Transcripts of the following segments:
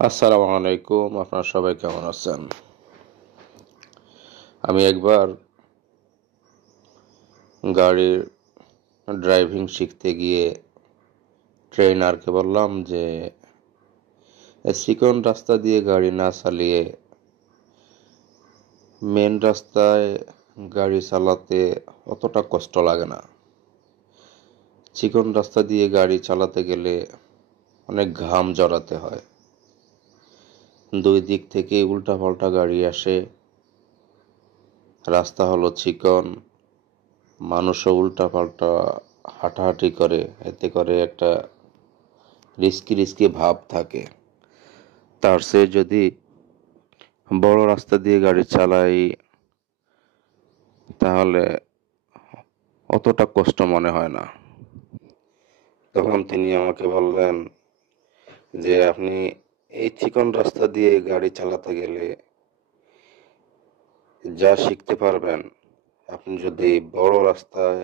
আসসালামু আলাইকুম, আপনারা সবাই কেমন আছেন? আমি একবার গাড়ির ড্রাইভিং শিখতে গিয়ে ট্রেনারকে বললাম যে চিকন রাস্তা দিয়ে গাড়ি না চালিয়ে মেন রাস্তায় গাড়ি চালাতে অতটা কষ্ট লাগে না। চিকন রাস্তা দিয়ে গাড়ি চালাতে গেলে অনেক ঘাম জড়াতে হয়, দুই দিক থেকে উল্টাপাল্টা গাড়ি আসে, রাস্তা হলো চিকন, মানুষও উল্টাপাল্টা হাঁটাহাঁটি করে, এতে করে একটা রিস্কি ভাব থাকে। তার চেয়ে যদি বড় রাস্তা দিয়ে গাড়ি চালাই তাহলে অতটা কষ্ট মনে হয় না। তখন তিনি আমাকে বললেন যে আপনি এই চিকন রাস্তা দিয়ে গাড়ি চালাতে গেলে যা শিখতে পারবেন, আপনি যদি বড় রাস্তায়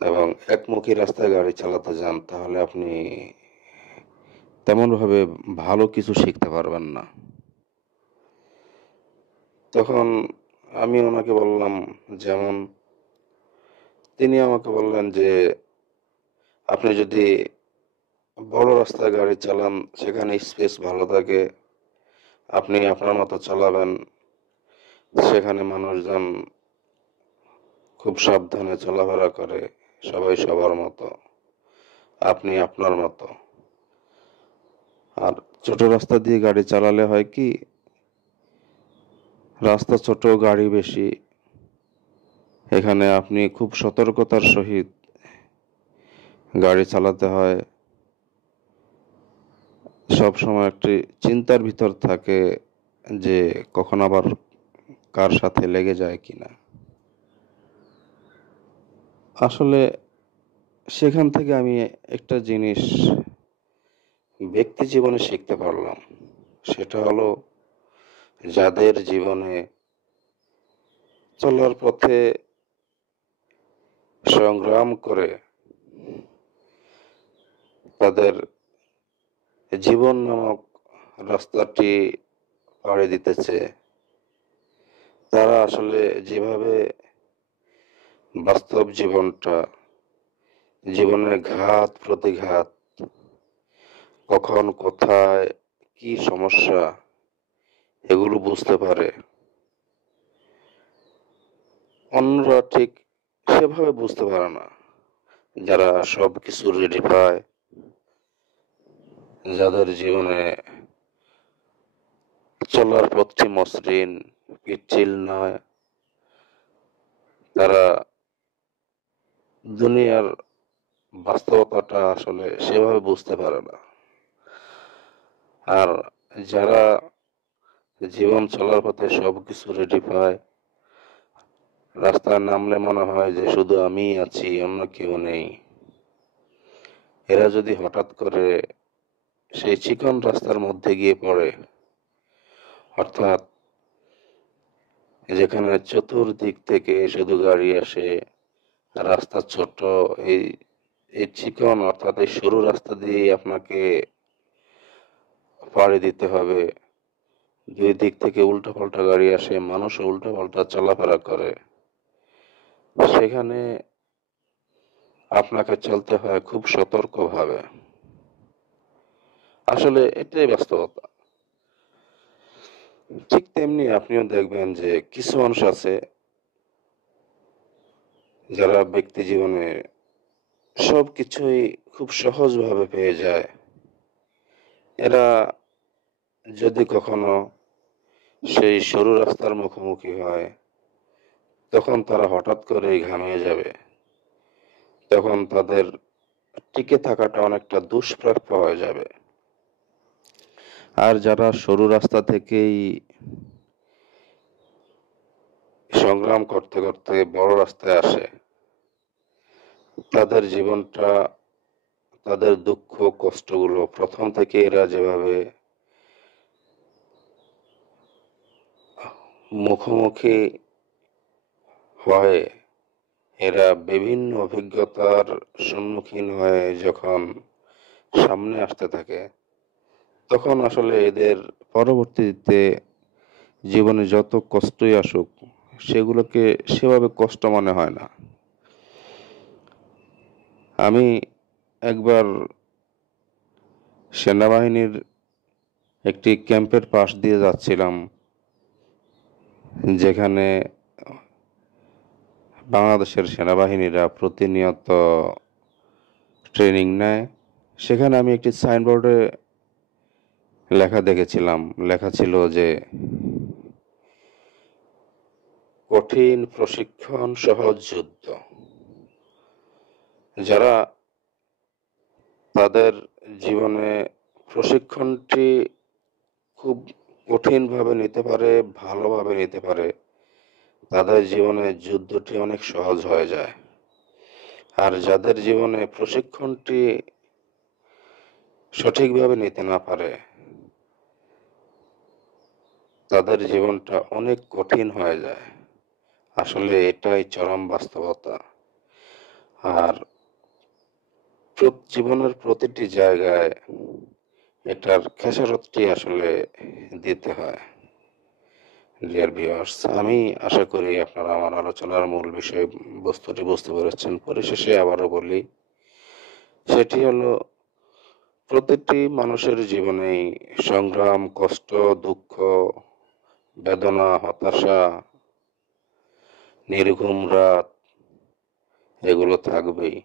এবং একমুখী রাস্তায় গাড়ি চালাতে যান তাহলে আপনি তেমনভাবে ভালো কিছু শিখতে পারবেন না। তখন আমি ওনাকে বললাম, যেমন তিনি আমাকে বললেন যে আপনি যদি বড় রাস্তায় গাড়ি চালান, সেখানে স্পেস ভালো থাকে, আপনি আপনার মতো চালাবেন, সেখানে মানুষজন খুব সাবধানে চলাফেরা করে, সবাই সবার মতো, আপনি আপনার মতো। আর ছোট রাস্তা দিয়ে গাড়ি চালালে হয় কি, রাস্তা ছোট, গাড়ি বেশি, এখানে আপনি খুব সতর্কতার সহিত গাড়ি চালাতে হয়, সব সময় একটি চিন্তার ভিতর থাকে যে কখন আবার কার সাথে লেগে যায় কিনা। আসলে সেখান থেকে আমি একটা জিনিস ব্যক্তি জীবনে শিখতে পারলাম, সেটা হলো যাদের জীবনে চলার পথে সংগ্রাম করে তাদের জীবন নামক রাস্তাটি পাড়ি দিতেছে, তারা আসলে যেভাবে বাস্তব জীবনটা, জীবনের ঘাত প্রতিঘাত, কখন কোথায় কি সমস্যা, এগুলো বুঝতে পারে, অন্যরা ঠিক সেভাবে বুঝতে পারে না। যারা সবকিছু রেডি পায়, যাদের জীবনে চলার পথটি মসৃণ, পিচ্ছিল নয়, তারা দুনিয়ার বাস্তবতাটা আসলে সেভাবে বুঝতে পারে না। আর যারা জীবন চলার পথে সবকিছু রেডি পায়, রাস্তায় নামলে মনে হয় যে শুধু আমিই আছি, অন্য কেউ নেই, এরা যদি হঠাৎ করে সেই চিকন রাস্তার মধ্যে গিয়ে পড়ে, অর্থাৎ যেখানে চতুর্দিক থেকে শুধু গাড়ি আসে, রাস্তা ছোট, এই এই চিকন অর্থাৎ এই সরু রাস্তা দিয়ে আপনাকে পাড়ি দিতে হবে, দুই দিক থেকে উল্টাপাল্টা গাড়ি আসে, মানুষও উল্টাপাল্টা চলাফেরা করে, সেখানে আপনাকে চলতে হয় খুব সতর্কভাবে। আসলে এটাই বাস্তবতা। ঠিক তেমনি আপনিও দেখবেন যে কিছু মানুষ আছে যারা ব্যক্তি জীবনে সবকিছুই খুব সহজভাবে পেয়ে যায়। এরা যদি কখনো সেই সরু রাস্তার মুখোমুখি হয়, তখন তারা হঠাৎ করেই ঘামিয়ে যাবে, তখন তাদের টিকে থাকাটা অনেকটা দুষ্প্রাপ্য হয়ে যাবে। আর যারা সরু রাস্তা থেকেই সংগ্রাম করতে করতে বড় রাস্তায় আসে, তাদের জীবনটা, তাদের দুঃখ কষ্টগুলো প্রথম থেকে এরা যেভাবে মুখোমুখি হয়, এরা বিভিন্ন অভিজ্ঞতার সম্মুখীন হয়ে যখন সামনে আসতে থাকে, তখন আসলে এদের পরবর্তীতে জীবনে যত কষ্টই আসুক সেগুলোকে সেভাবে কষ্ট মনে হয় না। আমি একবার সেনাবাহিনীর একটি ক্যাম্পের পাশ দিয়ে যাচ্ছিলাম, যেখানে বাংলাদেশের সেনাবাহিনীরা প্রতিনিয়ত ট্রেনিং নেয়। সেখানে আমি একটি সাইনবোর্ডে লেখা দেখেছিলাম, লেখা ছিল যে কঠিন প্রশিক্ষণ সহজ যুদ্ধ। যারা তাদের জীবনে প্রশিক্ষণটি খুব কঠিনভাবে নিতে পারে, ভালোভাবে নিতে পারে, তাদের জীবনে যুদ্ধটি অনেক সহজ হয়ে যায়। আর যাদের জীবনে প্রশিক্ষণটি সঠিকভাবে নিতে না পারে, তাদের জীবনটা অনেক কঠিন হয়ে যায়। আসলে এটাই চরম বাস্তবতা। আর জীবনের প্রতিটি জায়গায় এটার খেসারতটি আসলে দিতে হয়। ডিয়ার ভিউয়ার্স, আমি আশা করি আপনারা আমার আলোচনার মূল বিষয় বস্তুটি বুঝতে পেরেছেন। পরিশেষে আবারও বলি, সেটি হলো প্রতিটি মানুষের জীবনেই সংগ্রাম, কষ্ট, দুঃখ, বেদনা, হতাশা, নির্ঘুম রাত এগুলো থাকবেই।